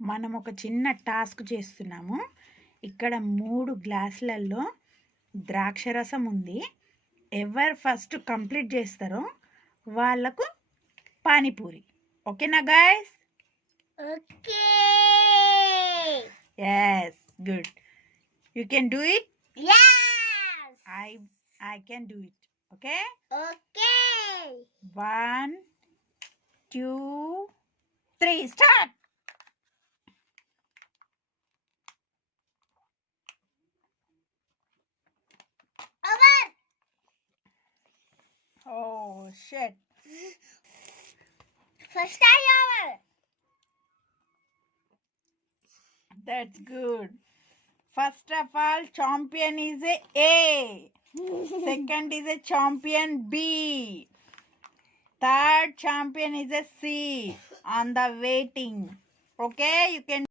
మనం ఒక చిన్న టాస్క్ చేస్తున్నాము. ఇక్కడ 3 గ్లాసులలో ద్రాక్షరసం ఉంది. ఎవరు ఫస్ట్ కంప్లీట్ చేస్తారో వాళ్ళకు పానీపూరి. ఓకేనా guys? Okay. yes good, you can do it. Yes. I can do it. Okay, Okay. 1 2 3 start. Over. Oh shit. First time over. That's good. First of all, champion is A. Second is a champion B. Third champion is a C on the waiting. Okay, you can